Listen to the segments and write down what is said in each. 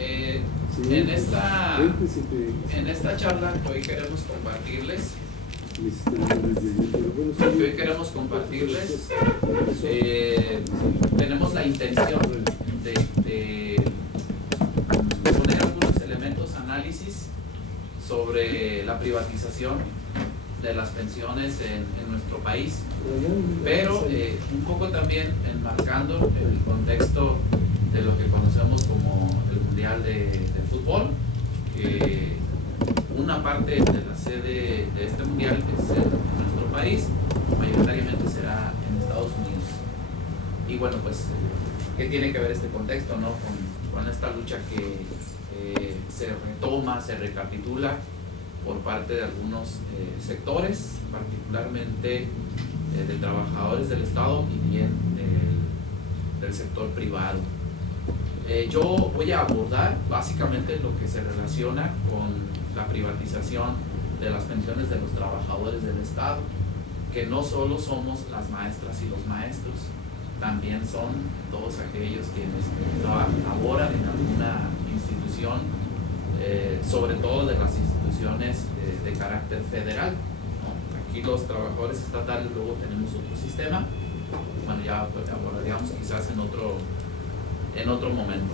En esta charla que hoy queremos compartirles, tenemos la intención de poner algunos elementos análisis sobre la privatización de las pensiones en nuestro país, pero un poco también enmarcando el contexto de lo que conocemos como el Mundial de Fútbol, que una parte de la sede de este Mundial es en nuestro país, mayoritariamente será en Estados Unidos. Y bueno, pues, ¿qué tiene que ver este contexto, no? con esta lucha que se retoma, se recapitula por parte de algunos sectores, particularmente de trabajadores del Estado y bien del sector privado. Yo voy a abordar básicamente lo que se relaciona con la privatización de las pensiones de los trabajadores del Estado, que no solo somos las maestras y los maestros, también son todos aquellos quienes laboran en alguna institución, sobre todo de las instituciones de carácter federal, ¿no? Aquí los trabajadores estatales, luego tenemos otro sistema, bueno, ya pues, abordaríamos quizás en otro momento.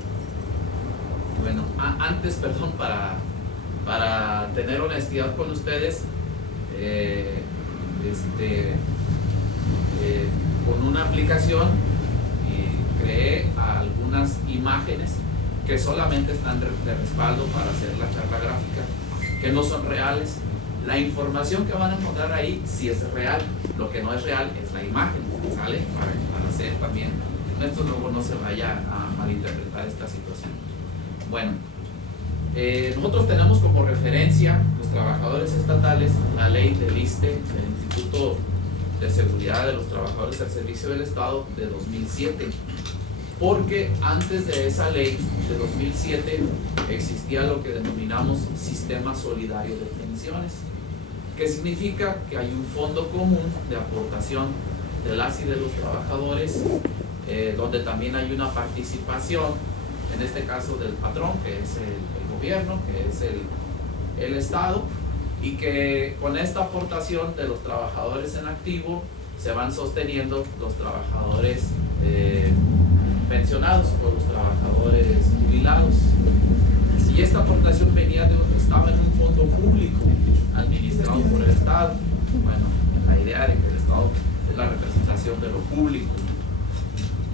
Bueno, antes, perdón, para tener honestidad con ustedes, con una aplicación creé algunas imágenes que solamente están de respaldo para hacer la charla gráfica, que no son reales. La información que van a encontrar ahí sí es real, lo que no es real es la imagen, ¿sale? Para hacer también, esto luego no se vaya a malinterpretar esta situación. Bueno, nosotros tenemos como referencia, los trabajadores estatales, la ley del ISSSTE, del Instituto de Seguridad de los Trabajadores al Servicio del Estado de 2007, porque antes de esa ley de 2007 existía lo que denominamos Sistema Solidario de Pensiones, que significa que hay un fondo común de aportación de las y de los trabajadores, donde también hay una participación, en este caso del patrón, que es el gobierno, que es el Estado, y que con esta aportación de los trabajadores en activo se van sosteniendo los trabajadores pensionados o los trabajadores jubilados. Y esta aportación estaba en un fondo público administrado por el Estado. Bueno, la idea de que el Estado es la representación de lo público.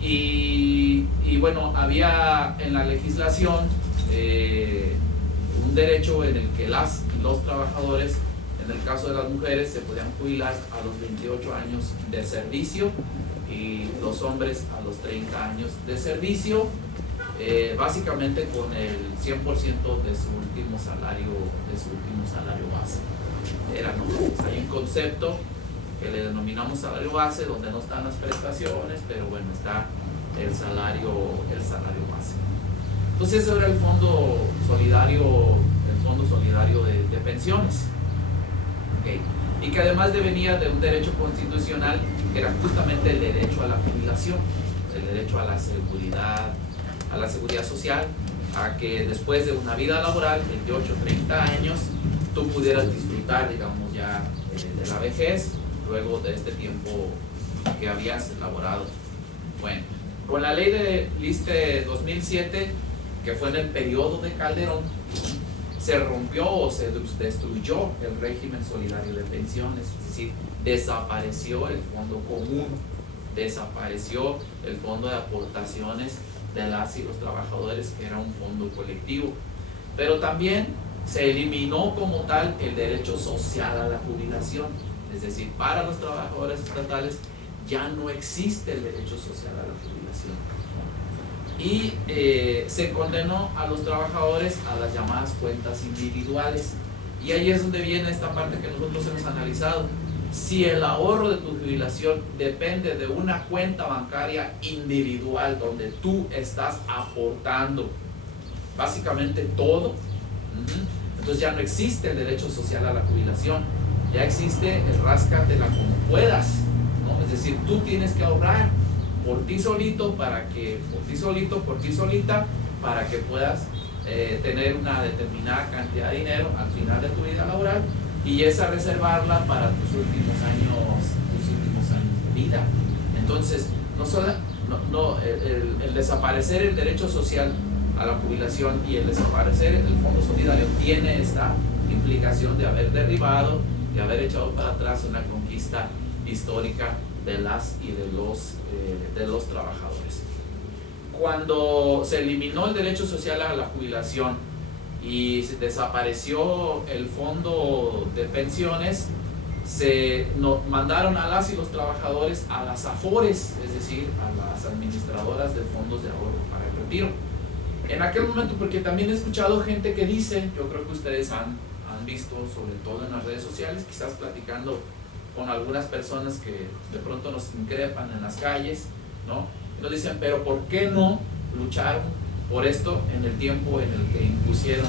Y bueno, había en la legislación un derecho en el que los trabajadores, en el caso de las mujeres, se podían jubilar a los 28 años de servicio y los hombres a los 30 años de servicio, básicamente con el 100% de su último salario base. Hay un concepto que le denominamos salario base, donde no están las prestaciones, pero bueno, está el salario base. Entonces ese era el fondo solidario de pensiones, ¿okay? Y que además devenía de un derecho constitucional que era justamente el derecho a la jubilación, el derecho a la seguridad social, a que después de una vida laboral, 28, 30 años, tú pudieras disfrutar, digamos, ya de la vejez, luego de este tiempo que habías elaborado. Bueno, con la ley de ISSSTE 2007, que fue en el periodo de Calderón, se rompió o se destruyó el régimen solidario de pensiones, es decir, desapareció el fondo común, desapareció el fondo de aportaciones de las y los trabajadores, que era un fondo colectivo, pero también se eliminó como tal el derecho social a la jubilación, es decir, para los trabajadores estatales ya no existe el derecho social a la jubilación. Y se condenó a los trabajadores a las llamadas cuentas individuales. Y ahí es donde viene esta parte que nosotros hemos analizado. Si el ahorro de tu jubilación depende de una cuenta bancaria individual donde tú estás aportando básicamente todo, entonces ya no existe el derecho social a la jubilación, ya existe el ráscatela como puedas, ¿no? Es decir, tú tienes que ahorrar por ti solito, por ti solita, para que puedas tener una determinada cantidad de dinero al final de tu vida laboral y esa reservarla para tus últimos años de vida. Entonces, el desaparecer el derecho social a la jubilación y el desaparecer el fondo solidario tiene esta implicación de haber derribado, de haber echado para atrás una conquista histórica de las y de los trabajadores. Cuando se eliminó el derecho social a la jubilación y se desapareció el fondo de pensiones, mandaron a las y los trabajadores a las AFORES, es decir, a las administradoras de fondos de ahorro para el retiro. En aquel momento, porque también he escuchado gente que dice, yo creo que ustedes han visto, sobre todo en las redes sociales, quizás platicando con algunas personas que de pronto nos increpan en las calles, ¿no? Y nos dicen, pero ¿por qué no lucharon por esto en el tiempo en el que impusieron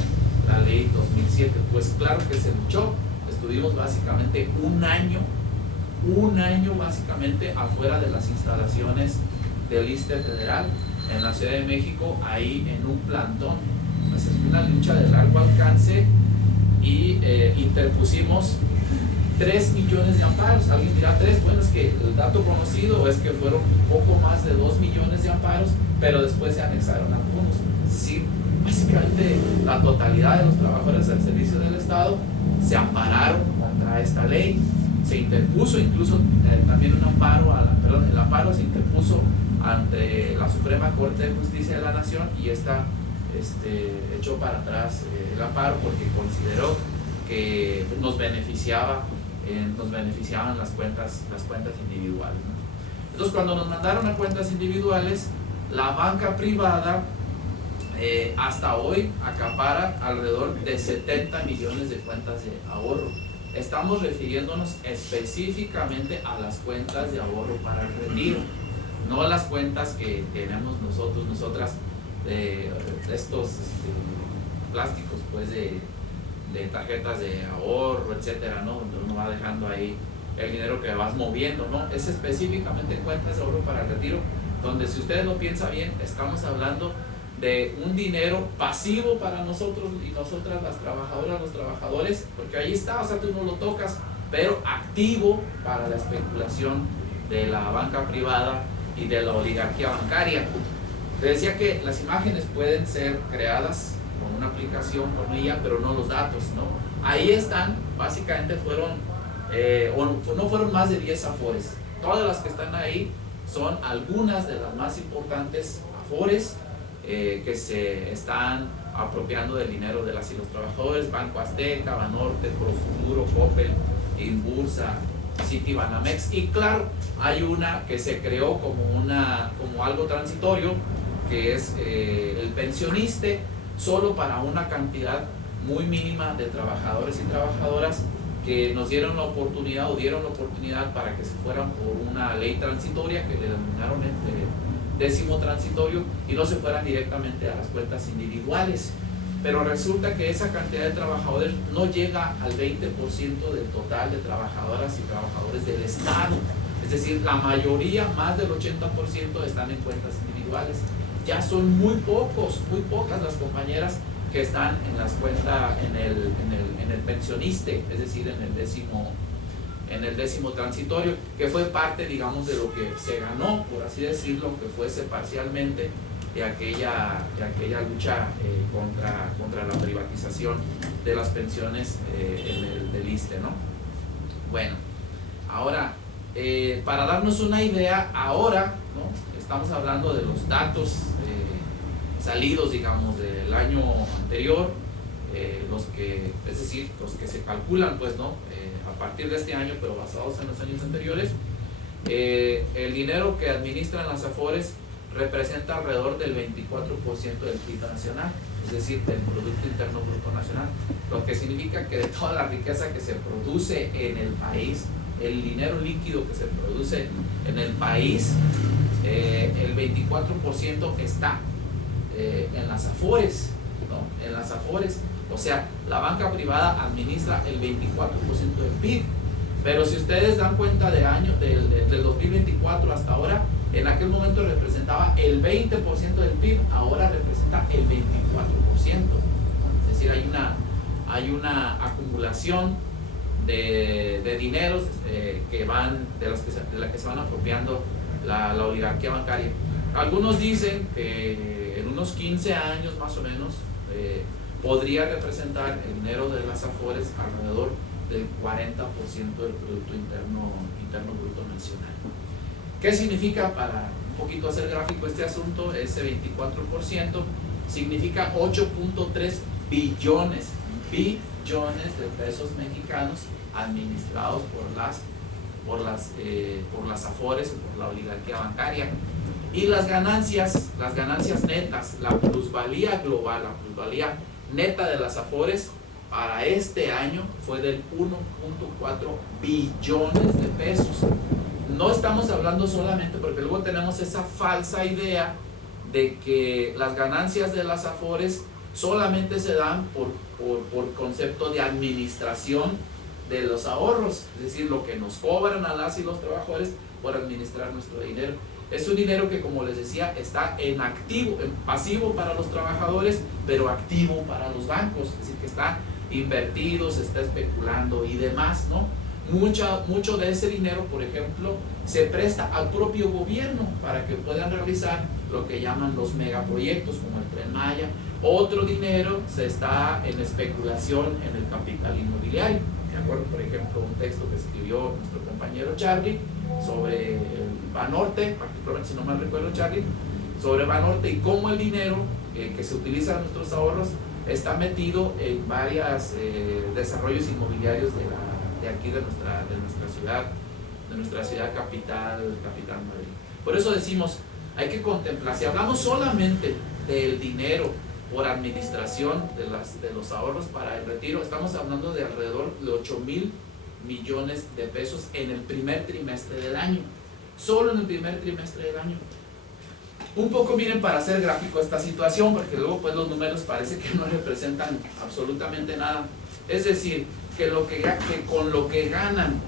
la ley 2007? Pues claro que se luchó. Estuvimos básicamente un año básicamente afuera de las instalaciones del ISSSTE federal en la Ciudad de México, ahí en un plantón. Pues es una lucha de largo alcance y interpusimos 3 millones de amparos. Alguien dirá 3, bueno, es que el dato conocido es que fueron poco más de 2 millones de amparos, pero después se anexaron algunos. Es decir, básicamente la totalidad de los trabajadores al servicio del Estado se ampararon contra esta ley. Se interpuso incluso también un amparo, el amparo se interpuso ante la Suprema Corte de Justicia de la Nación y esta echó para atrás el amparo porque consideró que nos beneficiaban las cuentas individuales, ¿no? Entonces, cuando nos mandaron a cuentas individuales, la banca privada hasta hoy acapara alrededor de 70 millones de cuentas de ahorro. Estamos refiriéndonos específicamente a las cuentas de ahorro para el retiro, no a las cuentas que tenemos nosotras de estos plásticos, pues de tarjetas de ahorro, etcétera, ¿no? Donde uno va dejando ahí el dinero que vas moviendo, ¿no? Es específicamente cuentas de ahorro para el retiro, donde, si ustedes lo piensan bien, estamos hablando de un dinero pasivo para nosotros y nosotras, las trabajadoras, los trabajadores, porque ahí está, o sea, tú no lo tocas, pero activo para la especulación de la banca privada y de la oligarquía bancaria. Te decía que las imágenes pueden ser creadas con una aplicación, con ella, pero no los datos, ¿no? Ahí están, básicamente no fueron más de 10 AFORES. Todas las que están ahí son algunas de las más importantes AFORES que se están apropiando del dinero de las y los trabajadores: Banco Azteca, Banorte, Profuturo, Coppel, Inbursa, Citibanamex. Y claro, hay una que se creó como algo transitorio, que es el pensioniste, solo para una cantidad muy mínima de trabajadores y trabajadoras que nos dieron la oportunidad para que se fueran por una ley transitoria que le denominaron décimo transitorio y no se fueran directamente a las cuentas individuales. Pero resulta que esa cantidad de trabajadores no llega al 20% del total de trabajadoras y trabajadores del Estado. Es decir, la mayoría, más del 80%, están en cuentas individuales. Ya son muy pocas las compañeras que están en las cuentas, en el pensioniste, es decir, en el décimo transitorio, que fue parte, digamos, de lo que se ganó, por así decirlo, que fuese parcialmente de aquella lucha contra la privatización de las pensiones del ISSSTE, ¿no? Bueno, ahora, para darnos una idea, ahora, ¿no?, estamos hablando de los datos salidos, digamos, del año anterior, los que se calculan, pues, ¿no?, a partir de este año, pero basados en los años anteriores. El dinero que administran las AFORES representa alrededor del 24% del PIB nacional, es decir, del Producto Interno Bruto Nacional, lo que significa que de toda la riqueza que se produce en el país, el dinero líquido que se produce en el país, el 24% está en las AFORES, ¿no? En las AFORES. O sea, la banca privada administra el 24% del PIB. Pero si ustedes dan cuenta del 2024 hasta ahora, en aquel momento representaba el 20% del PIB, ahora representa el 24%. Es decir, hay una acumulación de dineros que van, de la que se van apropiando la oligarquía bancaria. Algunos dicen que en unos 15 años más o menos podría representar el dinero de las Afores alrededor del 40% del Producto Interno Bruto Nacional. ¿Qué significa, para un poquito hacer gráfico este asunto? Ese 24% significa 8.3 billones de pesos mexicanos administrados por las Afores o por la oligarquía bancaria. Y las ganancias netas, la plusvalía global, la plusvalía neta de las Afores para este año fue del 1.4 billones de pesos. No estamos hablando solamente, porque luego tenemos esa falsa idea de que las ganancias de las Afores solamente se dan por concepto de administración de los ahorros, es decir, lo que nos cobran a las y los trabajadores por administrar nuestro dinero. Es un dinero que, como les decía, está en pasivo para los trabajadores, pero activo para los bancos, es decir, que está invertido, se está especulando y demás, ¿no? Mucho de ese dinero, por ejemplo, se presta al propio gobierno para que puedan realizar lo que llaman los megaproyectos, como el Tren Maya. Otro dinero se está en especulación en el capital inmobiliario. Me acuerdo, por ejemplo, un texto que escribió nuestro compañero Charlie sobre Banorte, particularmente, si no mal recuerdo, Charlie, sobre Banorte y cómo el dinero que se utiliza en nuestros ahorros está metido en varios desarrollos inmobiliarios de aquí de nuestra ciudad capital Madrid. Por eso decimos, hay que contemplar, si hablamos solamente del dinero por administración de los ahorros para el retiro, estamos hablando de alrededor de 8,000 millones de pesos en el primer trimestre del año, solo en el primer trimestre del año. Un poco, miren, para hacer gráfico esta situación, porque luego pues los números parece que no representan absolutamente nada. Es decir, que con lo que ganan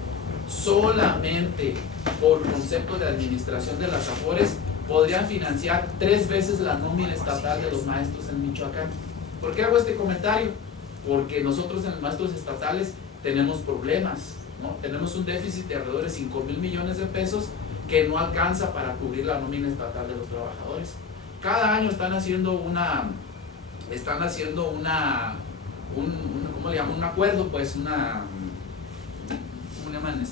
solamente por concepto de administración de las Afores, podrían financiar 3 veces la nómina estatal de los maestros en Michoacán. ¿Por qué hago este comentario? Porque nosotros en los maestros estatales tenemos problemas, ¿no? Tenemos un déficit de alrededor de 5,000 millones de pesos que no alcanza para cubrir la nómina estatal de los trabajadores. Cada año están haciendo ¿cómo le llaman? Un acuerdo, pues ¿cómo le llaman?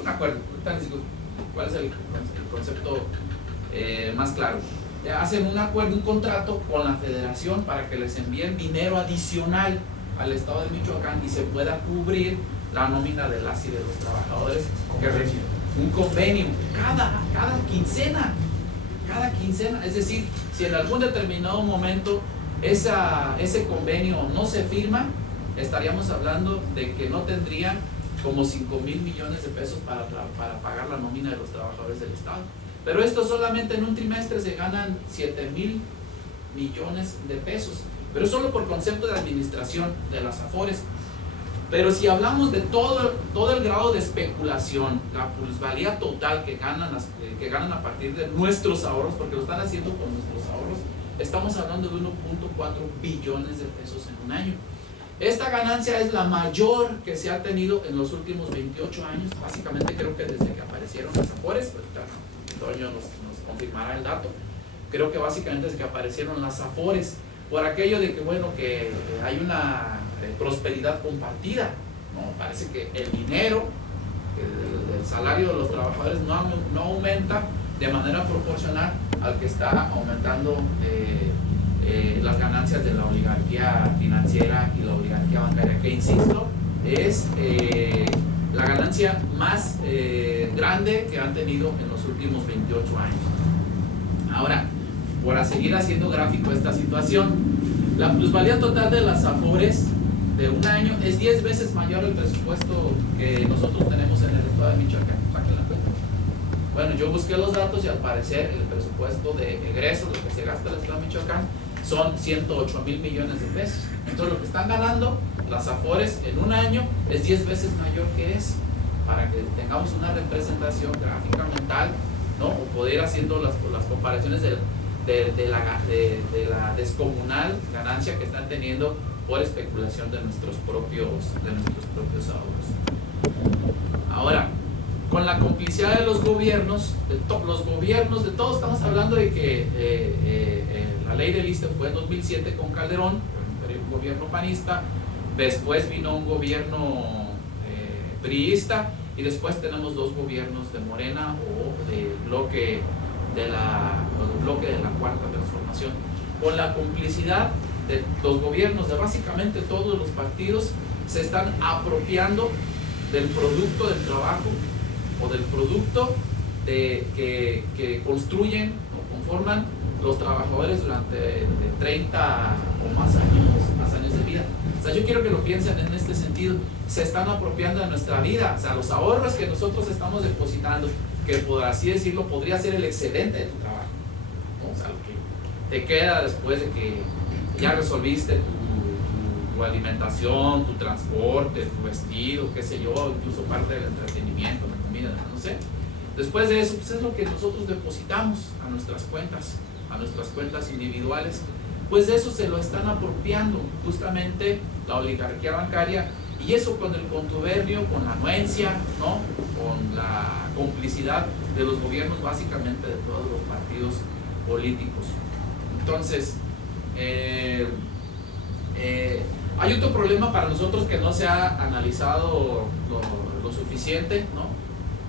Un acuerdo. ¿Cuál es el concepto más claro? Hacen un acuerdo, un contrato con la federación para que les envíen dinero adicional al estado de Michoacán y se pueda cubrir la nómina de las y de los trabajadores que reciben. Un convenio cada quincena, es decir, si en algún determinado momento ese convenio no se firma, estaríamos hablando de que no tendrían como 5,000 millones de pesos para pagar la nómina de los trabajadores del estado. Pero esto solamente en un trimestre se ganan 7,000 millones de pesos, pero solo por concepto de administración de las Afores. Pero si hablamos de todo el grado de especulación, la plusvalía total que ganan a partir de nuestros ahorros, porque lo están haciendo con nuestros ahorros, estamos hablando de 1.4 billones de pesos en un año. Esta ganancia es la mayor que se ha tenido en los últimos 28 años, básicamente creo que desde que aparecieron las Afores. Toño nos confirmará el dato. Creo que básicamente desde que aparecieron las Afores, por aquello de que, bueno, que hay una prosperidad compartida, ¿no? Parece que el dinero, el salario de los trabajadores no aumenta de manera proporcional al que está aumentando las ganancias de la oligarquía financiera y la oligarquía bancaria, que insisto, es la ganancia más grande que han tenido en los últimos 28 años. Ahora, para seguir haciendo gráfico esta situación, la plusvalía total de las Afores de un año es 10 veces mayor al presupuesto que nosotros tenemos en el estado de Michoacán. Bueno, yo busqué los datos y al parecer el presupuesto de egresos, lo que se gasta en el estado de Michoacán, son 108,000 millones de pesos. Entonces lo que están ganando las Afores en un año es 10 veces mayor que eso, para que tengamos una representación gráfica mental, ¿no? O poder haciendo las comparaciones de la descomunal ganancia que están teniendo por especulación de nuestros propios ahorros. Ahora, con la complicidad de los gobiernos, de todos, estamos hablando de que la ley del ISSSTE fue en 2007 con Calderón, un gobierno panista, después vino un gobierno priista, y después tenemos dos gobiernos de Morena o del bloque de la Cuarta Transformación. Con la complicidad de los gobiernos de básicamente todos los partidos, se están apropiando del producto del trabajo o del producto que construyen o conforman los trabajadores durante 30 o más años de vida. O sea, yo quiero que lo piensen en este sentido. Se están apropiando de nuestra vida. O sea, los ahorros que nosotros estamos depositando, que por así decirlo podría ser el excedente de tu trabajo, ¿no? O sea, lo que te queda después de que ya resolviste tu alimentación, tu transporte, tu vestido, qué sé yo, incluso parte del entretenimiento, la comida, no sé. Después de eso, pues es lo que nosotros depositamos a nuestras cuentas individuales. Pues de eso se lo están apropiando justamente la oligarquía bancaria, y eso con el contubernio, con la anuencia, ¿no? Con la complicidad de los gobiernos, básicamente de todos los partidos políticos. Entonces, hay otro problema para nosotros que no se ha analizado lo suficiente, ¿no?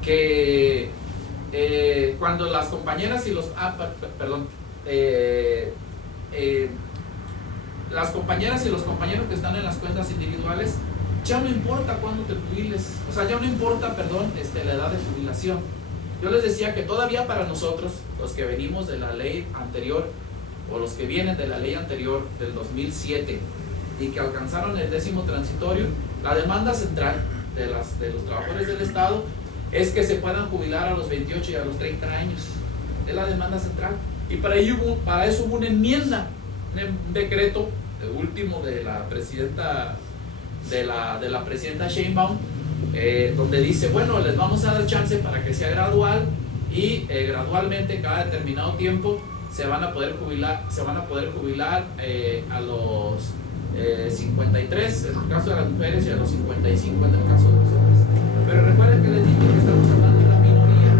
Que cuando las compañeras y los las compañeras y los compañeros que están en las cuentas individuales, ya no importa cuándo te jubiles, o sea, ya no importa, la edad de jubilación. Yo les decía que todavía para nosotros, los que venimos de la ley anterior, o los que vienen de la ley anterior del 2007 y que alcanzaron el 10º transitorio, la demanda central de los trabajadores del Estado es que se puedan jubilar a los 28 y a los 30 años. Es la demanda central. Y para eso hubo una enmienda, un decreto, el último de la presidenta Sheinbaum, donde dice, bueno, les vamos a dar chance para que sea gradual, y gradualmente cada determinado tiempo se van a poder jubilar a los 53 en el caso de las mujeres y a los 55 en el caso de los hombres. Pero recuerden que les dije que estamos hablando de la minoría,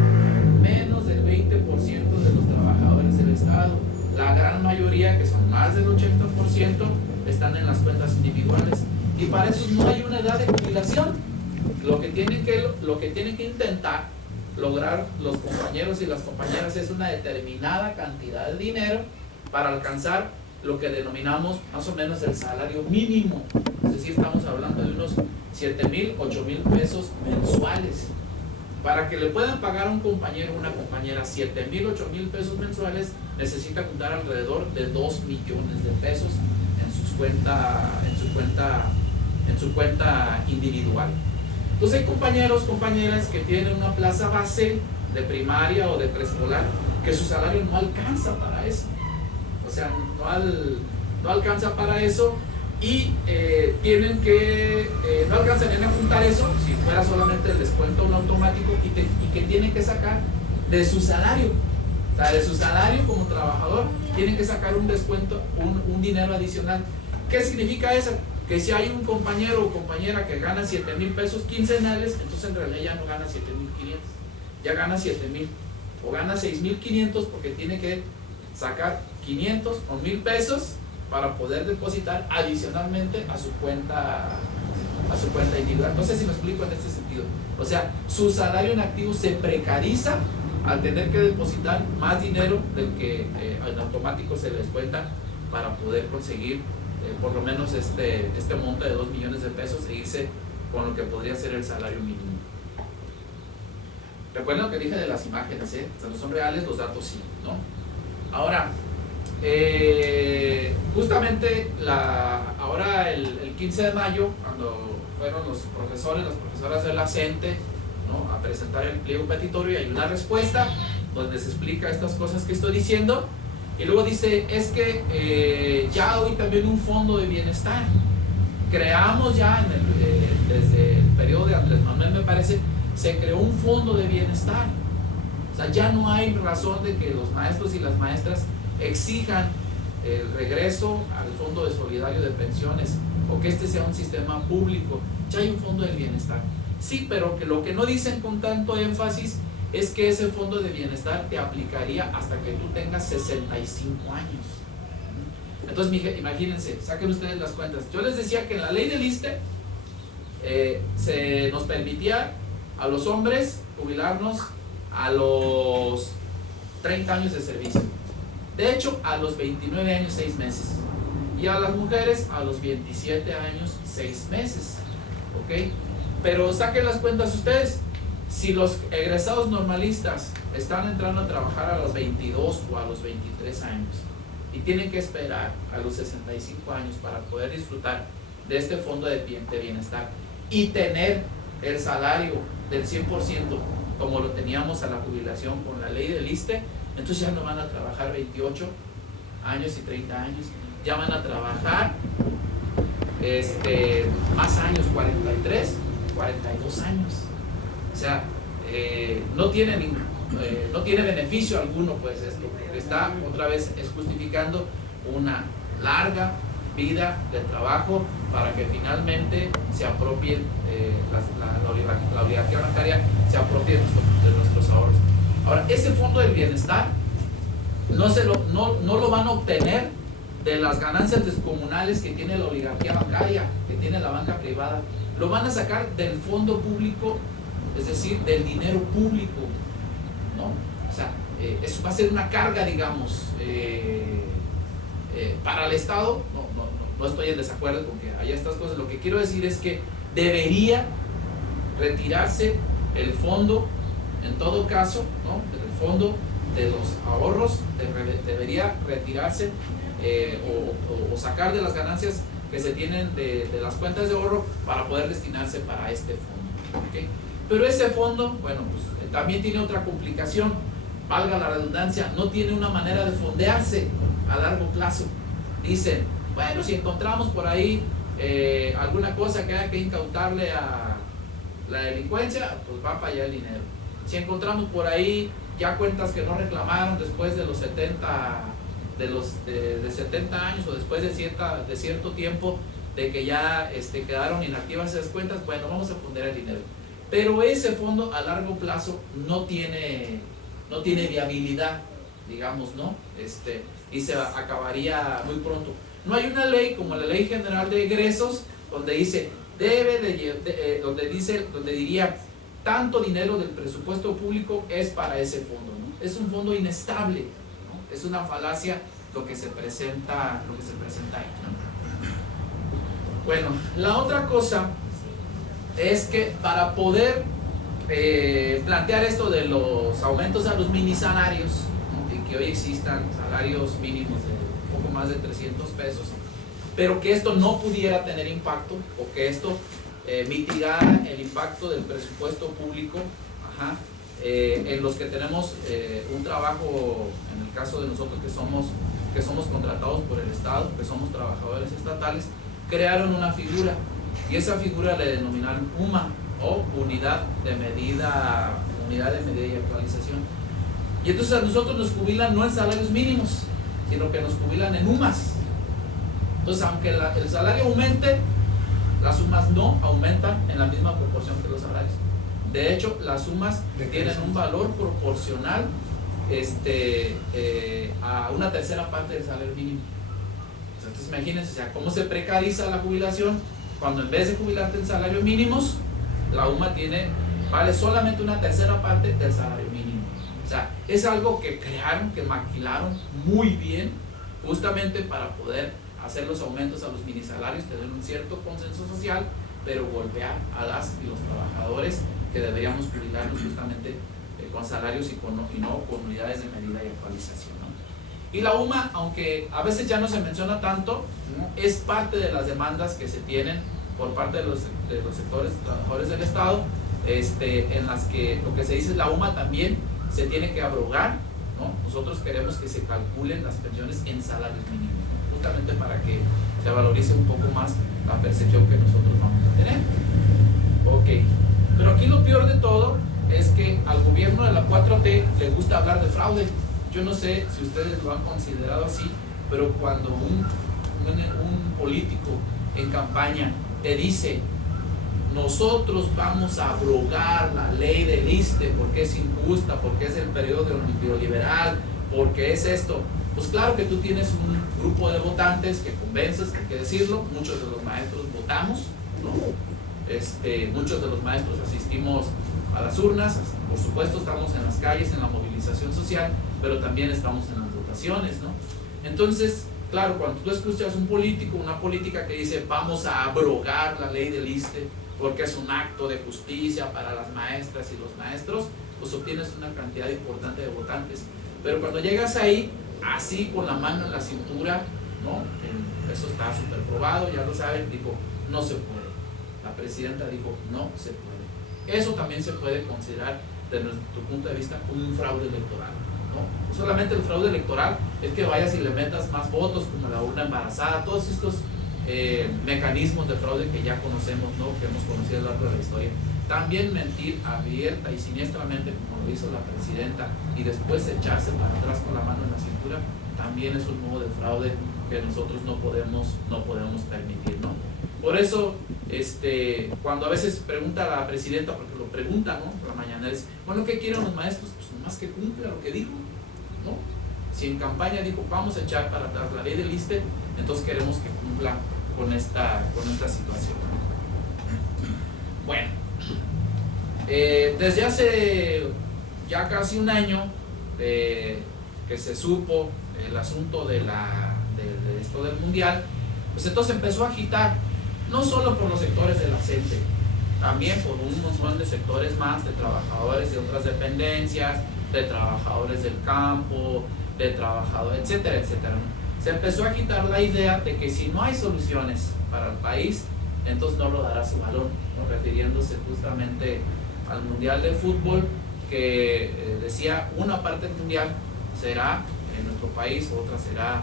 menos del 20% de los trabajadores del Estado. La gran mayoría, que son más del 80%, están en las cuentas individuales, y para eso no hay una edad de jubilación. Lo que tienen que intentar lograr los compañeros y las compañeras es una determinada cantidad de dinero para alcanzar lo que denominamos más o menos el salario mínimo. Es decir, estamos hablando de unos 7,000, 8,000 pesos mensuales. Para que le puedan pagar a un compañero o una compañera 7,000, 8,000 pesos mensuales, necesita juntar alrededor de 2 millones de pesos en su cuenta individual. Entonces hay compañeros, que tienen una plaza base de primaria o de preescolar, que su salario no alcanza para eso. O sea, no alcanza para eso, y no alcanzarían a juntar eso si fuera solamente el descuento un automático, y que tienen que sacar de su salario. O sea, de su salario como trabajador tienen que sacar un descuento, un dinero adicional. ¿Qué significa eso? Que si hay un compañero o compañera que gana 7,000 pesos quincenales, entonces en realidad ya no gana 7,500, ya gana 7,000, o gana 6,500, porque tiene que sacar 500 o 1,000 pesos para poder depositar adicionalmente a su cuenta individual. No sé si me explico en este sentido. O sea, su salario en activo se precariza al tener que depositar más dinero del que en automático se les cuenta, para poder conseguir por lo menos este monto de 2 millones de pesos, e irse con lo que podría ser el salario mínimo. Recuerden lo que dije de las imágenes, o sea, no son reales, los datos sí, ¿no? Ahora, justamente ahora el 15 de mayo, cuando fueron los profesores, las profesoras de la CENTE, ¿no?, a presentar el pliego petitorio, y hay una respuesta donde se explica estas cosas que estoy diciendo. Y luego dice, es que ya hoy también un fondo de bienestar. Creamos ya desde el periodo de Andrés Manuel, me parece, se creó un fondo de bienestar. O sea, ya no hay razón de que los maestros y las maestras exijan el regreso al Fondo de Solidario de Pensiones o que este sea un sistema público. Ya hay un fondo de bienestar. Sí, pero que lo que no dicen con tanto énfasis es que ese fondo de bienestar te aplicaría hasta que tú tengas 65 años. Entonces, imagínense, saquen ustedes las cuentas. Yo les decía que en la ley del ISSSTE se nos permitía a los hombres jubilarnos a los 30 años de servicio. De hecho, a los 29 años 6 meses. Y a las mujeres a los 27 años 6 meses. ¿Ok? Pero saquen las cuentas ustedes. Si los egresados normalistas están entrando a trabajar a los 22 o a los 23 años y tienen que esperar a los 65 años para poder disfrutar de este fondo de bienestar y tener el salario del 100% como lo teníamos a la jubilación con la ley del ISSSTE, entonces ya no van a trabajar 28 años y 30 años, ya van a trabajar más años, 43, 42 años. O sea, no tiene beneficio alguno, pues esto, porque está otra vez es justificando una larga vida de trabajo para que finalmente se apropien la oligarquía bancaria, se apropie de nuestros ahorros. Ahora, ese fondo del bienestar no lo van a obtener de las ganancias descomunales que tiene la oligarquía bancaria, que tiene la banca privada. Lo van a sacar del fondo público, es decir, del dinero público, ¿no? O sea, eso va a ser una carga, digamos, para el Estado. No estoy en desacuerdo con que haya estas cosas. Lo que quiero decir es que debería retirarse el fondo, en todo caso, ¿no? El fondo de los ahorros debería retirarse o sacar de las ganancias que se tienen de las cuentas de ahorro para poder destinarse para este fondo, ¿okay? Pero ese fondo, bueno, pues también tiene otra complicación, valga la redundancia, no tiene una manera de fondearse a largo plazo. Dicen, bueno, si encontramos por ahí alguna cosa que haya que incautarle a la delincuencia, pues va para allá el dinero. Si encontramos por ahí ya cuentas que no reclamaron después de los 70 años o después de cierto tiempo de que ya quedaron inactivas esas cuentas, bueno, vamos a fondear el dinero. Pero ese fondo a largo plazo no tiene viabilidad, digamos, ¿no? Y se acabaría muy pronto. No hay una ley como la Ley General de Egresos donde dice, donde diría, tanto dinero del presupuesto público es para ese fondo, ¿no? Es un fondo inestable, ¿no? Es una falacia lo que se presenta ahí, ¿no? Bueno, la otra cosa es que para poder plantear esto de los aumentos a los mini salarios, ¿no? Y que hoy existan salarios mínimos de un poco más de 300 pesos, pero que esto no pudiera tener impacto o que esto mitigara el impacto del presupuesto público, en los que tenemos un trabajo, en el caso de nosotros que somos contratados por el Estado, que somos trabajadores estatales, crearon una figura y esa figura le denominaron UMA o Unidad de Medida y Actualización. Y entonces a nosotros nos jubilan no en salarios mínimos, sino que nos jubilan en UMAS. Entonces, aunque el salario aumente, las sumas no aumentan en la misma proporción que los salarios. De hecho, las sumas tienen un valor proporcional a una tercera parte del salario mínimo. Entonces, imagínense, o sea, cómo se precariza la jubilación cuando en vez de jubilarte en salarios mínimos, la UMA vale solamente una tercera parte del salario mínimo. O sea, es algo que crearon, que maquilaron muy bien, justamente para poder hacer los aumentos a los minisalarios, tener un cierto consenso social, pero golpear a las y los trabajadores que deberíamos jubilarnos justamente con salarios y no con unidades de medida y actualización, ¿no? Y la UMA, aunque a veces ya no se menciona tanto, ¿no? Es parte de las demandas que se tienen por parte de los sectores trabajadores del Estado, en las que lo que se dice es la UMA también se tiene que abrogar, ¿no? Nosotros queremos que se calculen las pensiones en salarios mínimos, ¿no? Justamente para que se valorice un poco más la percepción que nosotros vamos a tener. Ok, pero aquí lo peor de todo es que al gobierno de la 4T le gusta hablar de fraude. yo no sé si ustedes lo han considerado así, pero cuando un político en campaña te dice: nosotros vamos a abrogar la ley del ISSSTE porque es injusta, porque es el periodo neoliberal, porque es esto, pues claro que tú tienes un grupo de votantes que convences, hay que decirlo. Muchos de los maestros votamos, ¿no? Muchos de los maestros asistimos a las urnas, por supuesto estamos en las calles, en la movilización social, pero también estamos en las votaciones, ¿no? Entonces, claro, cuando tú escuchas un político, una política que dice: vamos a abrogar la ley del ISSSTE porque es un acto de justicia para las maestras y los maestros, pues obtienes una cantidad importante de votantes. Pero cuando llegas ahí, así con la mano en la cintura, ¿no? Eso está súper probado, ya lo saben, dijo: no se puede. La presidenta dijo: no se puede. Eso también se puede considerar, desde nuestro punto de vista, como un fraude electoral, ¿no? No solamente el fraude electoral es que vayas y le metas más votos, como la urna embarazada, todos estos mecanismos de fraude que ya conocemos, ¿no? Que hemos conocido a lo largo de la historia. También mentir abierta y siniestramente, como lo hizo la presidenta, y después echarse para atrás con la mano en la cintura, también es un modo de fraude que nosotros no podemos permitir, ¿no? Por eso, cuando a veces pregunta a la presidenta, porque lo pregunta, ¿no? Por la mañana, es: bueno, ¿qué quieren los maestros? Pues nomás que cumpla lo que dijo, ¿no? Si en campaña dijo: vamos a echar para atrás la ley del ISSSTE, entonces queremos que cumpla con esta situación. Bueno, desde hace ya casi un año que se supo el asunto de esto del mundial, pues entonces empezó a agitar, no solo por los sectores de la CENTE, también por un montón de sectores más, de trabajadores de otras dependencias, de trabajadores del campo, de trabajadores, etcétera, etcétera, ¿no? Se empezó a agitar la idea de que si no hay soluciones para el país, entonces no lo dará su valor, ¿no? Refiriéndose justamente al Mundial de Fútbol, que decía: una parte del Mundial será en nuestro país, otra será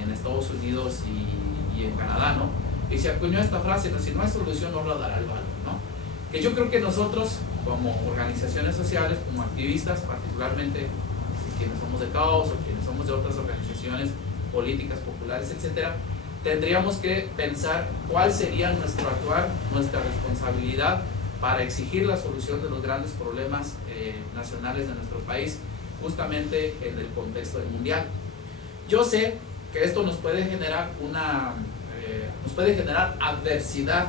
en Estados Unidos y en Canadá, ¿no? Y se acuñó esta frase: si no hay solución, no lo dará el valor, ¿no? Que yo creo que nosotros, como organizaciones sociales, como activistas, particularmente quienes somos de Caos o quienes somos de otras organizaciones políticas, populares, etcétera, tendríamos que pensar cuál sería nuestro actuar, nuestra responsabilidad para exigir la solución de los grandes problemas nacionales de nuestro país, justamente en el contexto del mundial. Yo sé que esto nos puede generar adversidad,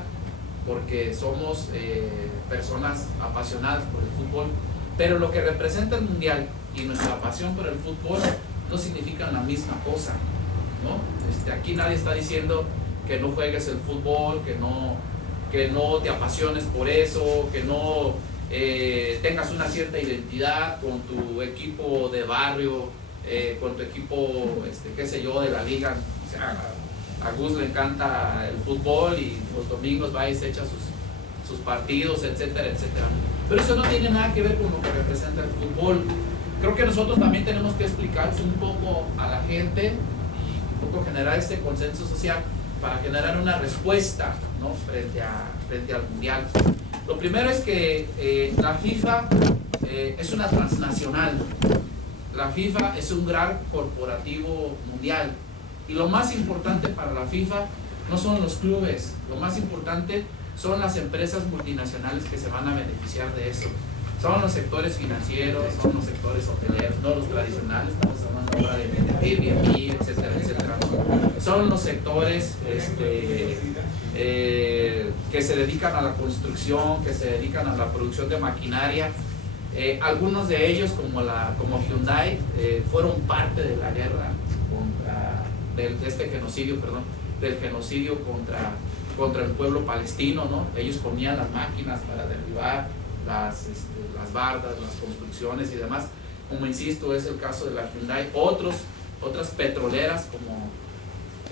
porque somos personas apasionadas por el fútbol, pero lo que representa el mundial y nuestra pasión por el fútbol no significan la misma cosa, ¿no? Aquí nadie está diciendo que no juegues el fútbol, que no te apasiones por eso, que no tengas una cierta identidad con tu equipo de barrio, con tu equipo, qué sé yo, de la liga. O sea, a Gus le encanta el fútbol y los domingos va y se echa sus partidos, etcétera, etcétera. Pero eso no tiene nada que ver con lo que representa el fútbol. Creo que nosotros también tenemos que explicar un poco a la gente y un poco generar este consenso social para generar una respuesta, ¿no? frente al mundial. Lo primero es que la FIFA es una transnacional. La FIFA es un gran corporativo mundial. Y lo más importante para la FIFA no son los clubes, lo más importante son las empresas multinacionales que se van a beneficiar de eso. Son los sectores financieros, son los sectores hoteleros, no los tradicionales, estamos hablando ahora de Airbnb, etcétera, etcétera. Son los sectores que se dedican a la construcción, que se dedican a la producción de maquinaria. Algunos de ellos, como Hyundai, fueron parte de la guerra del genocidio contra el pueblo palestino, ¿no? Ellos ponían las máquinas para derribar las bardas, las construcciones y demás. Como insisto, es el caso de la Hyundai. Otras petroleras como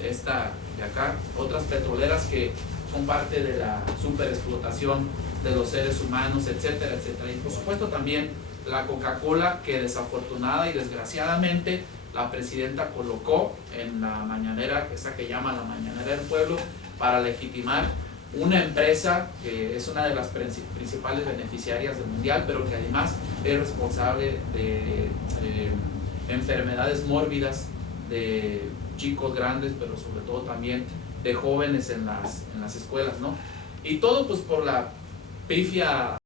esta de acá, otras petroleras que son parte de la superexplotación de los seres humanos, etcétera, etcétera. Y por supuesto también la Coca-Cola, que desafortunada y desgraciadamente la presidenta colocó en la mañanera, esa que llama la mañanera del pueblo, para legitimar una empresa que es una de las principales beneficiarias del mundial, pero que además es responsable enfermedades mórbidas de chicos grandes, pero sobre todo también de jóvenes en las escuelas, ¿no? Y todo pues por la pifia